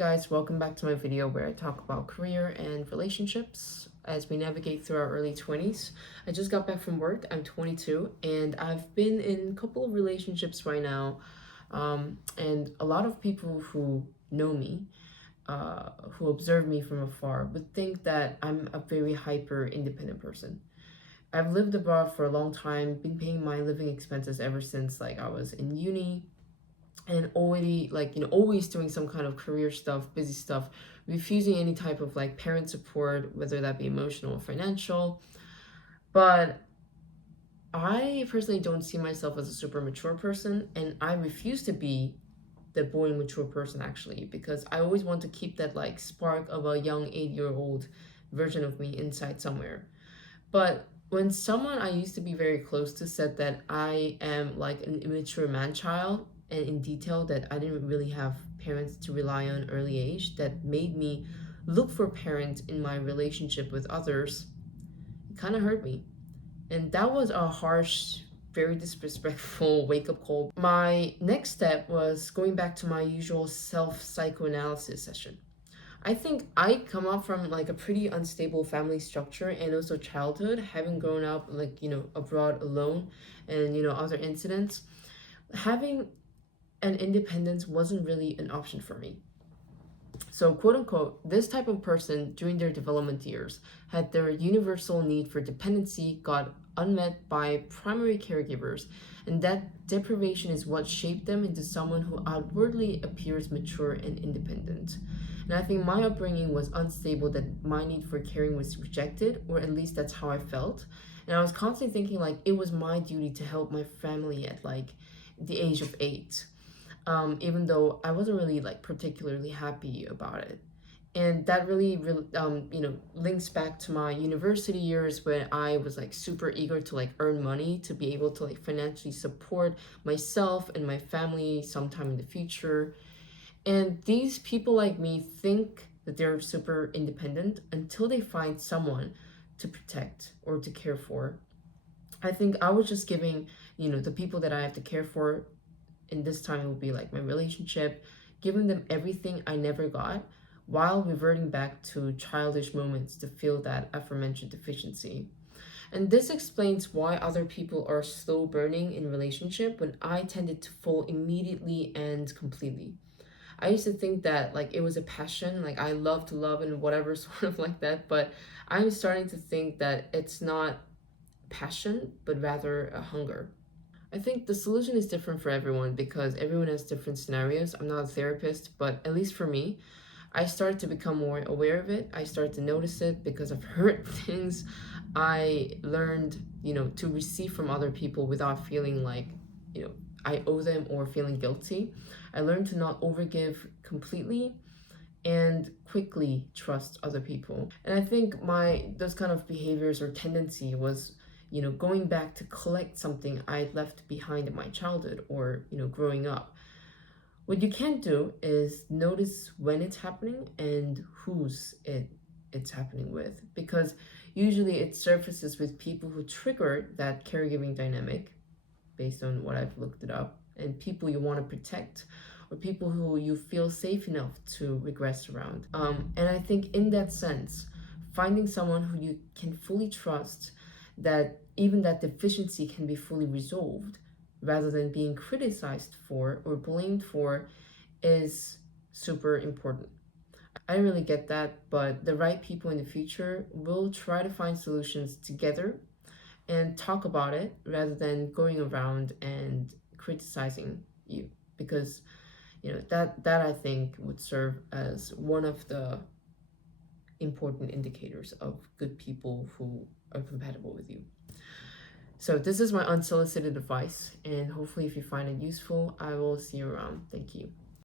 Guys, welcome back to my video where I talk about career and relationships as we navigate through our early 20s. I just got back from work. I'm 22 and I've been in a couple of relationships right now. And a lot of people who know me, who observe me from afar, would think that I'm a very hyper independent person. I've lived abroad for a long time, been paying my living expenses ever since I was in uni, and already always doing some kind of career stuff, busy stuff, refusing any type of parent support, whether that be emotional or financial. But I personally don't see myself as a super mature person, and I refuse to be the boring mature person actually, because I always want to keep that spark of a young 8-year-old version of me inside somewhere. But when someone I used to be very close to said that I am like an immature man child, and in detail that I didn't really have parents to rely on early age, that made me look for parents in my relationship with others, it kind of hurt me. And that was a harsh, very disrespectful wake up call. My next step was going back to my usual self psychoanalysis session. I think I come up from a pretty unstable family structure and also childhood, having grown up abroad alone, and other incidents. Having an independence wasn't really an option for me. So, quote unquote, this type of person during their development years had their universal need for dependency got unmet by primary caregivers, and that deprivation is what shaped them into someone who outwardly appears mature and independent. And I think my upbringing was unstable, that my need for caring was rejected, or at least that's how I felt. And I was constantly thinking it was my duty to help my family at the age of 8, even though I wasn't really particularly happy about it. And that really links back to my university years when I was super eager to earn money to be able to financially support myself and my family sometime in the future. And these people like me think that they're super independent until they find someone to protect or to care for. I think I was just giving, the people that I have to care for, and this time it will be my relationship, giving them everything I never got, while reverting back to childish moments to fill that aforementioned deficiency. And this explains why other people are slow burning in relationship when I tended to fall immediately and completely. I used to think that it was a passion, I love to love and whatever sort of like that, but I'm starting to think that it's not passion, but rather a hunger. I think the solution is different for everyone because everyone has different scenarios. I'm not a therapist, but at least for me, I started to become more aware of it. I started to notice it because I've heard things. I learned, to receive from other people without feeling I owe them or feeling guilty. I learned to not overgive completely and quickly trust other people. And I think those kind of behaviors or tendency was going back to collect something I left behind in my childhood or, growing up. What you can't do is notice when it's happening and it's happening with, because usually it surfaces with people who trigger that caregiving dynamic based on what I've looked it up, and people you want to protect or people who you feel safe enough to regress around. And I think in that sense, finding someone who you can fully trust, that even that deficiency can be fully resolved rather than being criticized for or blamed for, is super important. I didn't really get that, but the right people in the future will try to find solutions together and talk about it rather than going around and criticizing you, because that I think would serve as one of the important indicators of good people who are compatible with you. So this is my unsolicited advice, and hopefully if you find it useful, I will see you around. Thank you.